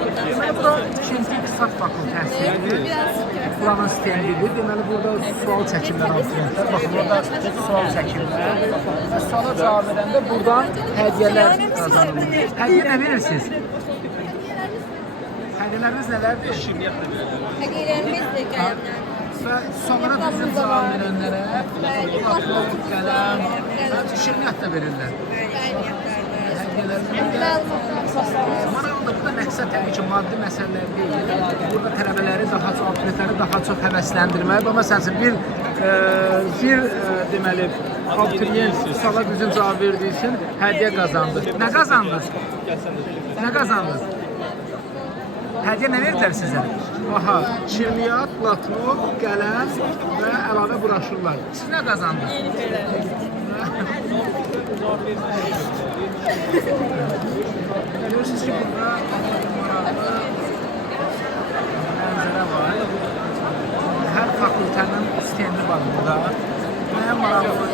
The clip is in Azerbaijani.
Deməli, bura ikinci İqtisad Fakültəsidir. Buranın stendidir. Deməli, burada sual çəkirlər abituriyentlər. Baxın, burada sual çəkirlər. Suala cavab verəndə buradan hədiyyələr qazanılır. Hədiyyə nə verirsiniz? Hədiyyələriniz nələrdir? Həqiqətimiz də qələmlər. Və sonra bizim cavab verənlərə platform, qələm, şirniyyat da verirlər. Maraqlıdır, burada məqsəd təbii ki, maddi məsələlər deyil. Burada tələbələri daha çox, abituriyentləri daha çox həvəsləndirmək. Və məsələn, bir deməli, abituriyent suala düzgün cavab verdiyi üçün hədiyyə qazandı. Nə qazandınız? Nə qazandınız? Hədiyyə nə verdilər sizə? Aha, şirniyyat, platform, qələm və əlavə broşurlar. Siz nə qazandınız? Görürsünüz ki, burada maraqlı mənzərə var. Hər fakültənin stendi var burada. Mənə maraqlı